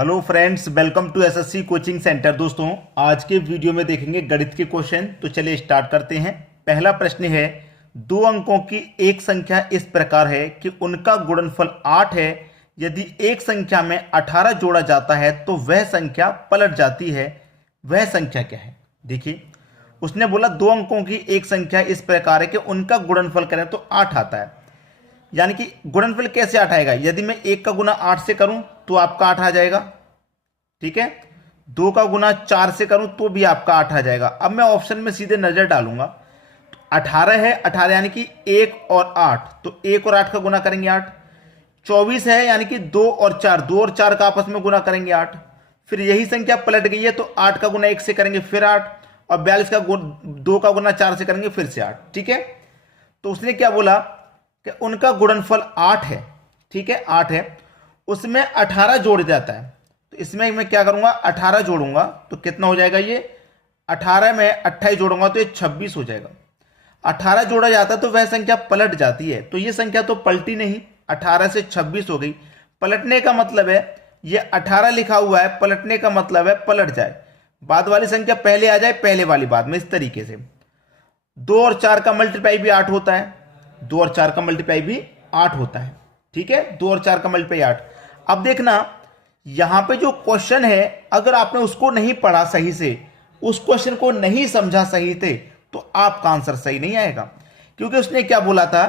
Hello friends, welcome to SSC coaching centre. दोस्तों, आज के वीडियो में देखेंगे गणित के क्वेश्चन। तो चलिए स्टार्ट करते हैं। पहला प्रश्न है, दो अंकों की एक संख्या इस प्रकार है कि उनका गुणनफल 8 है। यदि एक संख्या में 18 जोड़ा जाता है तो वह संख्या पलट जाती है। वह संख्या क्या है? देखिए, उसने बोला दो अंकों की एक संख्या इस प्रकार है कि उनका गुणनफल करें तो 8 आता है। यानी कि गुणनफल कैसे 8 आएगा? यदि मैं 1 का गुना 8 से करूं तो आपका 8 आ जाएगा, ठीक है। 2 का गुना 4 से करूं तो भी आपका 8 आ जाएगा। अब मैं ऑप्शन में सीधे नजर डालूंगा। 18 है, 18 यानी कि 1 और 8, तो 1 और 8 का गुना करेंगे 8। 24 है यानी कि 2 और 4, 2 और 4 का आपस में गुना करेंगे 8। फिर यही संख्या पलट गई है तो 8 का गुना 1 से करेंगे फिर 8, और 42 का 2 का गुना 4 से करेंगे फिर से 8, ठीक है। तो उसने क्या बोला कि उनका गुणनफल 8 है, ठीक है, 8 है, उसमें 18 जोड़ जाता है। तो इसमें मैं क्या करूंगा, 18 जोड़ूंगा तो कितना हो जाएगा ये 18 में 28 जोड़ूंगा तो ये 26 हो जाएगा। 18 जोड़ा जाता है तो वह संख्या पलट जाती है, तो ये संख्या तो पलटी नहीं, 18 से 26 हो गई। पलटने का मतलब है ये 18 लिखा हुआ है, पलटने का मतलब है पलट जाए, बाद वाली संख्या पहले आ जाए पहले वाली बाद में, इस तरीके से। 2 और 4 का मल्टीप्लाई भी 8 होता है, 2 और 4 का मल्टीप्लाई भी 8 होता है, ठीक है। 2 और 4 का मल्टीप्लाई 8। अब देखना, यहां पे जो क्वेश्चन है, अगर आपने उसको नहीं पढ़ा सही से, उस क्वेश्चन को नहीं समझा सही से, तो आपका आंसर सही नहीं आएगा। क्योंकि उसने क्या बोला था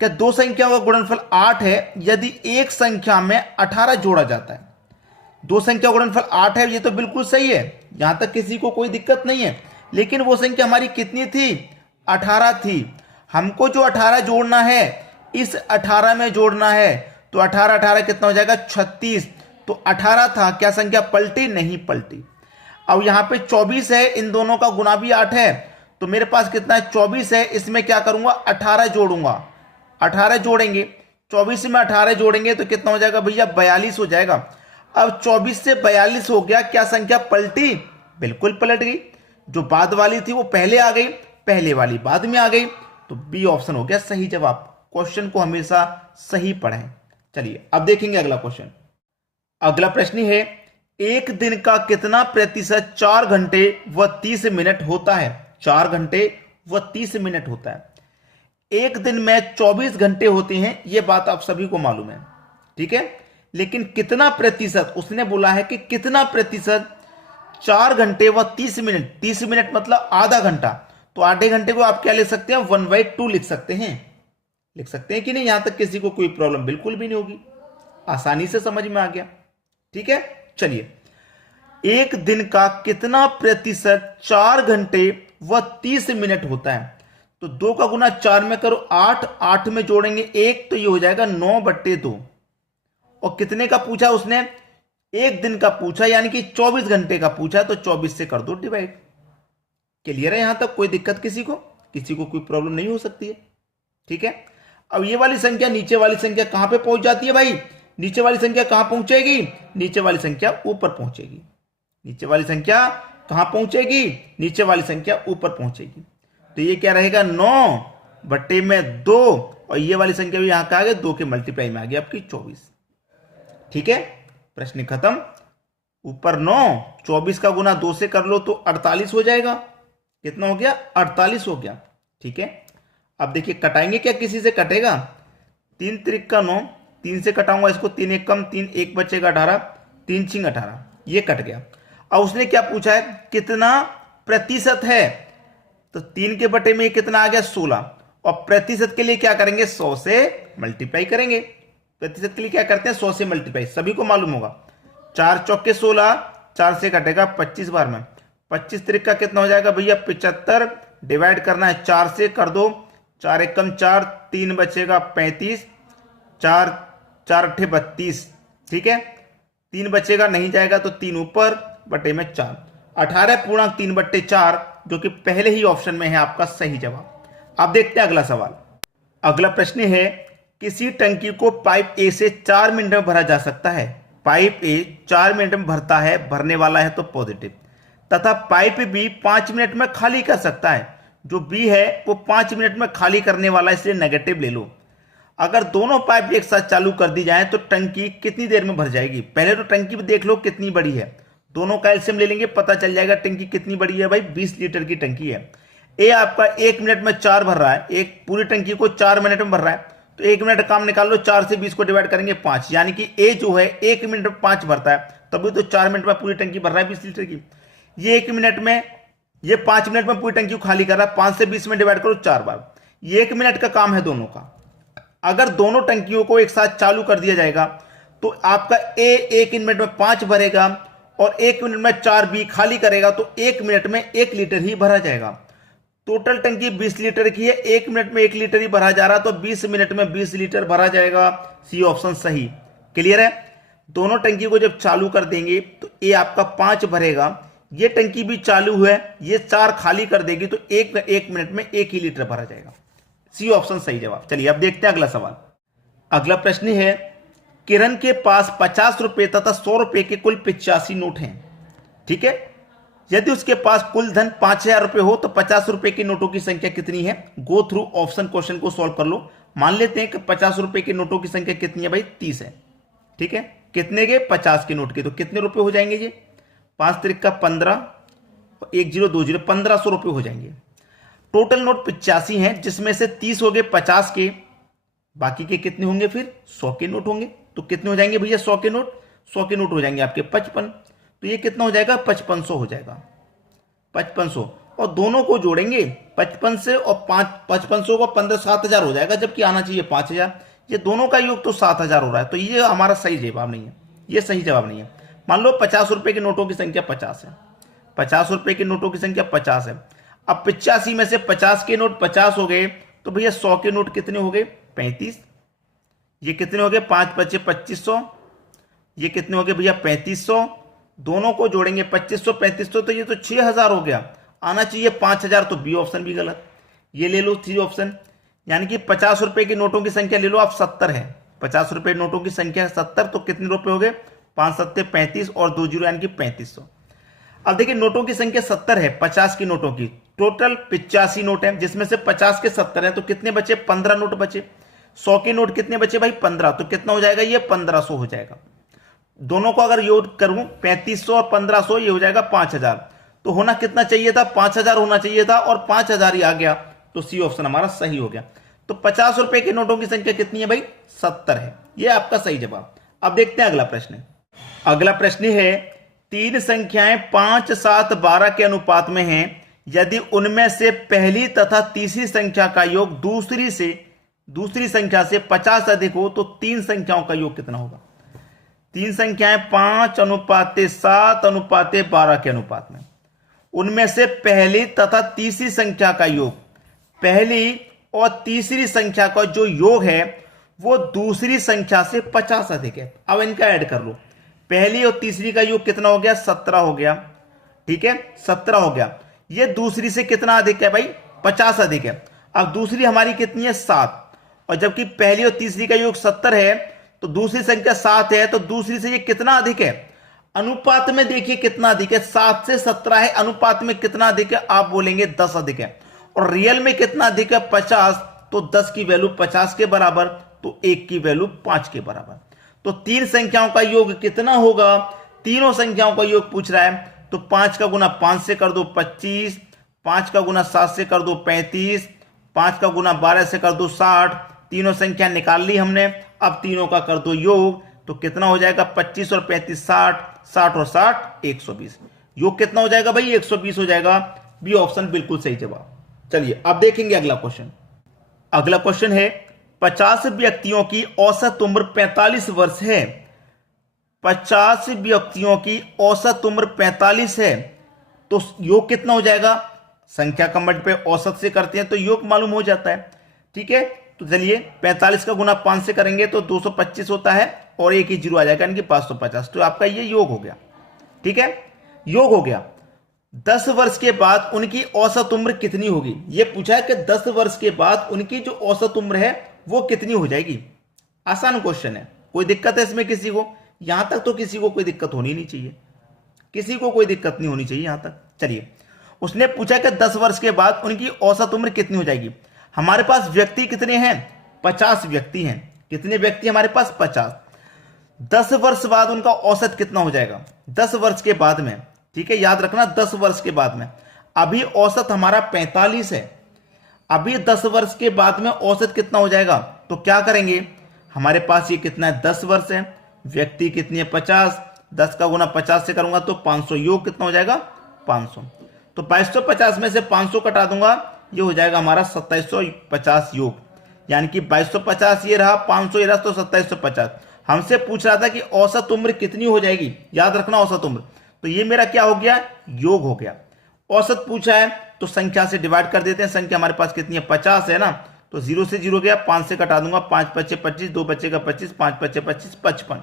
कि दो संख्याओं का गुणनफल 8 है यदि एक संख्या में 18 जोड़ा जाता है। दो संख्या का गुणनफल 8 है, ये तो बिल्कुल सही है, यहां तक किसी को कोई दिक्कत नहीं है। लेकिन वो संख्या हमारी कितनी थी? 18 थी। हमको जो 18 जोड़ना है, इस 18 में जोड़ना है, तो 18 18 कितना हो जाएगा? 36। तो 18 था, क्या संख्या पलटी? नहीं पलटी। अब यहां पे 24 है, इन दोनों का गुना भी 8 है, तो मेरे पास कितना है? 24 है, इसमें क्या करूंगा? 18 जोड़ूंगा। 18 जोड़ेंगे, 24 में 18 जोड़ेंगे तो कितना हो जाएगा भैया? 42 हो जाएगा। अब 24 से 42 हो गया, क्या संख्या पलटी? बिल्कुल पलट गई। जो बाद वाली थी वो पहले आ गई, पहले वाली बाद में आ गई, तो बी ऑप्शन हो गया सही जवाब। क्वेश्चन को हमेशा सही पढ़ें। चलिए अब देखेंगे अगला क्वेश्चन। अगला प्रश्न है, एक दिन का कितना प्रतिशत 4 घंटे व 30 मिनट होता है? 4 घंटे व 30 मिनट होता है। एक दिन में 24 घंटे होते हैं, यह बात आप सभी को मालूम है, ठीक है। लेकिन कितना प्रतिशत, उसने बोला है कि कितना प्रतिशत 4 घंटे व 30 मिनट, 30 मिनट मतलब आधा घंटा, तो आधे घंटे को आप क्या लिख सकते हैं? 1/2 लिख सकते हैं। लिख सकते हैं कि नहीं? यहां तक किसी को कोई प्रॉब्लम बिल्कुल भी नहीं होगी, आसानी से समझ में आ गया, ठीक है। चलिए, एक दिन का कितना प्रतिशत 4 घंटे व 30 मिनट होता है? तो 2 का गुना 4 में करो 8, 8 में जोड़ेंगे 1, तो ये हो जाएगा 9/2। और कितने का पूछा उसने? एक दिन का पूछा, यानी कि 24 घंटे का पूछा, तो 24 से कर दो डिवाइड। क्लियर है यहां तक? कोई दिक्कत किसी को कोई प्रॉब्लम नहीं हो सकती है, ठीक है। अब ये वाली संख्या, नीचे वाली संख्या कहां पे पहुंच जाती है भाई? नीचे वाली संख्या कहां पहुंचेगी? नीचे वाली संख्या ऊपर पहुंचेगी। नीचे वाली संख्या कहां पहुंचेगी? नीचे वाली संख्या ऊपर पहुंचेगी। तो ये क्या रहेगा? 9/2, और ये वाली संख्या भी यहां का आ गया, 2 के मल्टीप्लाई में आ गया आपकी 24, ठीक है। प्रश्न खत्म। ऊपर 9, 24 का गुना 2 से कर लो तो 48 हो जाएगा। कितना हो गया? 48 हो गया, ठीक है। अब देखिए, कटाएंगे क्या? किसी से कटेगा? 3 त्रिक का 9, 3 से कटाऊंगा इसको, 3 1 कम 3, 1 बचेगा 18, 3 6 18, ये कट गया। अब उसने क्या पूछा है? कितना प्रतिशत है? तो 3 के बटे में कितना आ गया? 16। और प्रतिशत के लिए क्या करेंगे? 100 से मल्टीप्लाई करेंगे। प्रतिशत के लिए क्या करते हैं? 100 से मल्टीप्लाई, सभी को मालूम होगा। 4 चौके 16, 4 से कटेगा 25 बार में, 25 त्रिक का कितना हो जाएगा भैया? 75। डिवाइड करना है 4 से, कर दो, 4 1 कम 4, 3 बचेगा 35, 4 4 8 32, ठीक है। 3 बचेगा, नहीं जाएगा, तो 3 ऊपर बटे में 4, 18.3/4, जो कि पहले ही ऑप्शन में है आपका सही जवाब। अब देखते हैं अगला सवाल। अगला प्रश्न है, किसी टंकी को पाइप ए से 4 मिनट में भरा जा सकता है। पाइप ए 4 मिनट में भरता है, भरने वाला है तो पॉजिटिव, तथा पाइप बी 5 मिनट में खाली कर सकता है। जो बी है वो 5 मिनट में खाली करने वाला है, इसलिए नेगेटिव ले लो। अगर दोनों पाइप एक साथ चालू कर दी जाए तो टंकी कितनी देर में भर जाएगी? पहले तो टंकी भी देख लो कितनी बड़ी है, दोनों का एलसीएम ले लेंगे, पता चल जाएगा टंकी कितनी बड़ी है भाई। 20 लीटर की टंकी है। ए आपका 1 मिनट में 4 भर रहा है, एक पूरी टंकी को 4 मिनट में भर रहा है, तो 1 मिनट काम निकाल लो, 4 से 20 को डिवाइड करेंगे 5, यानी कि ए जो है 1 मिनट में 5 भरता है, तभी तो 4 मिनट में पूरी टंकी भर रहा है 20 लीटर की। ये 1 मिनट में, ये 5 मिनट में पूरी टंकी को खाली कर रहा है, 5 से 20 में डिवाइड करो 4 बार, ये 1 मिनट का काम है दोनों का। अगर दोनों टंकियों को एक साथ चालू कर दिया जाएगा तो आपका ए 1 मिनट में 5 भरेगा और 1 मिनट में 4 बी खाली करेगा, तो 1 मिनट में 1 लीटर ही भरा जाएगा। टोटल टंकी 20 लीटर की है, 1 मिनट में 1 लीटर ही भरा जा रहा, तो 20 मिनट में 20 लीटर भरा जाएगा। सी ऑप्शन सही। क्लियर है? दोनों टंकी को जब चालू कर देंगे तो ए आपका 5 भरेगा, ये टंकी भी चालू है, ये 4 खाली कर देगी, तो 1 मिनट में 1 ही लीटर भरा जाएगा। सी ऑप्शन सही जवाब। चलिए अब देखते हैं अगला सवाल। अगला प्रश्न है, किरण के पास 50 रुपए तथा 100 रुपए के कुल 85 नोट हैं। ठीक है, यदि उसके पास कुल धन 5000 रुपए हो तो 50 रुपए के नोटों की संख्या कितनी है? गो थ्रू ऑप्शन क्वेश्चन को सॉल्व कर लो। मान लेते हैं कि 50 रुपए के नोटों की संख्या कितनी है भाई? 30 है। ठीक है, कितने के? 50 के नोट के, तो कितने रुपए हो जाएंगे ये? 5 तरीक का 15, 1020, 1500 रुपए हो जाएंगे। टोटल नोट 85 हैं, जिसमें से 30 हो गए 50 के, बाकी के कितने होंगे फिर? 100 के नोट होंगे। तो कितने हो जाएंगे भैया 100 के नोट? 100 के नोट हो जाएंगे आपके 55, तो ये कितना हो जाएगा? 5500 हो जाएगा, 5500। और दोनों को जोड़ेंगे 55 से और 5500 को 15, 7000 हो जाएगा, जबकि आना चाहिए 5000। ये दोनों का योग तो 7000 हो रहा है, तो ये हमारा सही जवाब नहीं है, ये सही जवाब नहीं है। मान लो 50 रुपए के नोटों की संख्या 50 है, 50 रुपए के नोटों की संख्या 50 है। अब 85 में से 50 के नोट 50 हो गए, तो भैया 100 के नोट कितने हो गए? 35। ये कितने हो गए? 5 बचे 2500। ये कितने हो गए भैया? 3500। दोनों को जोड़ेंगे 2500 3500, तो ये तो 6000 हो गया, आना चाहिए 5000, तो बी ऑप्शन भी गलत। ये ले लो सी ऑप्शन, यानी कि 50 रुपए की नोटों की संख्या ले लो आप 70 है, 50 रुपए नोटों की संख्या 70, तो कितने रुपए हो गए? 5 7 35 और 2 जीरो यानी कि 3500। अब देखिए नोटों की संख्या 70 है, 50 की नोटों की, टोटल 85 नोट है, जिसमें से 50 के 70 है, तो कितने बचे? 15 नोट बचे। 100 के नोट कितने बचे भाई? 15, तो कितना हो जाएगा? ये 1500 हो जाएगा। दोनों को अगर योग करूं 3500 और 1500, ये हो जाएगा 5000। तो होना कितना चाहिए था? 5000 होना चाहिए था, और 5000 ही आ गया, तो सी ऑप्शन हमारा सही हो गया। तो 50 रुपए के नोटों की संख्या कितनी है भाई? 70 है, ये आपका सही जवाब। अब देखते हैं अगला प्रश्न। अगला प्रश्न है, 3 संख्याएं 5 7 12 के अनुपात में हैं, यदि उनमें से पहली तथा तीसरी संख्या का योग दूसरी संख्या से 50 अधिक हो तो 3 संख्याओं का योग कितना होगा? 3 संख्याएं 5 अनुपात 7 अनुपात 12 के अनुपात में, उनमें से पहली तथा तीसरी संख्या का योग, पहली और तीसरी संख्या का जो योग है वो दूसरी संख्या से 50 अधिक है। अब इनका ऐड कर लो, पहली और तीसरी का योग कितना हो गया? 17 हो गया। ठीक है, 17 हो गया। ये दूसरी से कितना अधिक है भाई? 50 अधिक है। अब दूसरी हमारी कितनी है? 7, और जबकि पहली और तीसरी का योग 70 है, तो दूसरी संख्या 7 है, तो दूसरी से ये कितना अधिक है? अनुपात में देखिए कितना अधिक है, 7 से 17 है, अनुपात में कितना अधिक है? आप बोलेंगे 10 अधिक है। और रियल में कितना अधिक है? 50, तो 10 की वैल्यू 50 के बराबर, तो 1 की वैल्यू 5 के बराबर। तो 3 संख्याओं का योग कितना होगा? तीनों संख्याओं का योग पूछ रहा है, तो 5 का गुना 5 से कर दो 25, 5 का गुना 7 से कर दो 35, 5 का गुना 12 से कर दो 60। तीनों संख्या निकाल ली हमने, अब तीनों का कर दो योग, तो कितना हो जाएगा? 25 और 35 60, 60 और 60 120। योग कितना हो जाएगा भाई? 120 हो जाएगा। बी ऑप्शन बिल्कुल सही जवाब। चलिए अब देखेंगे अगला क्वेश्चन। अगला क्वेश्चन है, 50 व्यक्तियों की औसत उम्र 45 वर्ष है। 50 व्यक्तियों की औसत उम्र 45 है, तो योग कितना हो जाएगा? संख्या का मल्टीप्लाई औसत से करते हैं तो योग मालूम हो जाता है। ठीक है, तो चलिए 45 का गुना 5 से करेंगे तो 225 होता है, और एक ही जीरो आ जाएगा, यानी कि 550। तो आपका ये योग हो गया। ठीक है, योग हो गया। 10 वर्ष के बाद उनकी औसत उम्र कितनी होगी? ये पूछा है कि 10 वर्ष के बाद उनकी जो औसत उम्र है वो कितनी हो जाएगी। आसान क्वेश्चन है, कोई दिक्कत है इसमें किसी को? यहां तक तो किसी को कोई दिक्कत होनी नहीं चाहिए, किसी को कोई दिक्कत नहीं होनी चाहिए यहां तक। चलिए, उसने पूछा कि 10 वर्ष के बाद उनकी औसत उम्र कितनी हो जाएगी। हमारे पास व्यक्ति कितने हैं? 50 व्यक्ति हैं। कितने व्यक्ति हमारे पास? 50। 10 वर्ष बाद उनका औसत कितना हो जाएगा? 10 वर्ष के बाद में, ठीक है, याद रखना 10 वर्ष के बाद में। अभी औसत हमारा 45 है, अभी 10 वर्ष के बाद में औसत कितना हो जाएगा? तो क्या करेंगे, हमारे पास ये कितना है? 10 वर्ष है, व्यक्ति कितनी है? 50, 10 का गुना 50 से करूंगा तो 500, योग कितना हो जाएगा? 500। तो 2250 में से 500 कटा दूंगा, ये हो जाएगा हमारा 2750 योग, यानी कि 2250 ये रहा, 500 ये रहा, तो 2750। हमसे पूछ रहा था कि औसत उम्र कितनी हो जाएगी, याद रखना औसत उम्र, तो ये मेरा क्या हो गया? योग हो गया। औसत पूछा है तो संख्या से डिवाइड कर देते हैं। संख्या हमारे पास कितनी है? 50 है ना, तो 0 से 0 गया, 5 से कटा दूंगा, 5 पच्चे 25, 2 बचेगा 25, 5 पच्चे 25, 55।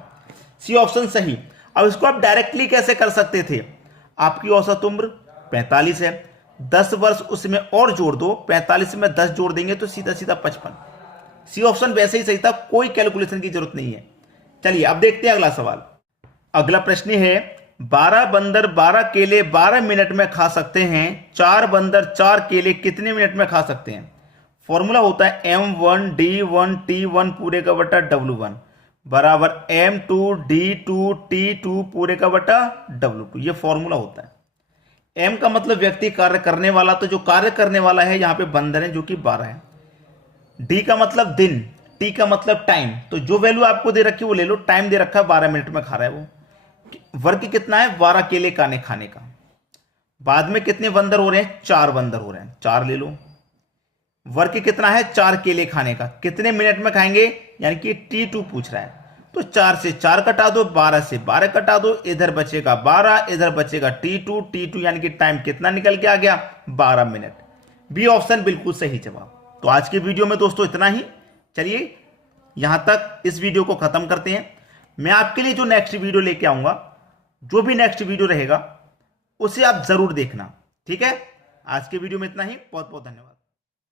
सी ऑप्शन सही। अब इसको आप डायरेक्टली कैसे कर सकते थे? आपकी औसत उम्र 45 है, 10 वर्ष उसमें और जोड़ दो, 45 में 10 जोड़ देंगे तो सीधा सीधा 55। सी ऑप्शन वैसे ही सही था, कोई कैलकुलेशन की जरूरत नहीं है। चलिए अब देखते हैं अगला सवाल। अगला प्रश्न है 12 बंदर 12 केले 12 मिनट में खा सकते हैं, 4 बंदर 4 केले कितने मिनट में खा सकते हैं? फॉर्मूला होता है M1 D1 T1 पूरे का बटा W1 बराबर M2 D2 T2 पूरे का बटा W2। ये फॉर्मूला होता है। M का मतलब व्यक्ति, कार्य करने वाला, तो जो कार्य करने वाला है यहां पे बंदर है जो कि 12 है। D का मतलब दिन, T का मतलब टाइम, तो जो वैल्यू आपको दे रखी है वो ले लो। टाइम दे रखा है 12 मिनट में खा रहा है वो। वर्ग कितना है? 12 केले खाने का। बाद में कितने बंदर हो रहे हैं? 4 बंदर हो रहे हैं, 4 ले लो। वर्ग कितना है? 4 केले खाने का। कितने मिनट में खाएंगे, यानी कि T2 पूछ रहा है, तो 4 से 4 कटा दो, 12 से 12 कटा दो, इधर बचेगा 12, इधर बचेगा T2 यानी कि टाइम कितना निकल के आ गया? 12 मिनट। बी ऑप्शन बिल्कुल सही जवाब। तो आज की वीडियो में दोस्तों इतना ही। चलिए यहां तक इस वीडियो को खत्म करते हैं। मैं आपके लिए जो नेक्स्ट वीडियो लेके आऊंगा, जो भी नेक्स्ट वीडियो रहेगा उसे आप जरूर देखना, ठीक है। आज के वीडियो में इतना ही। बहुत बहुत धन्यवाद।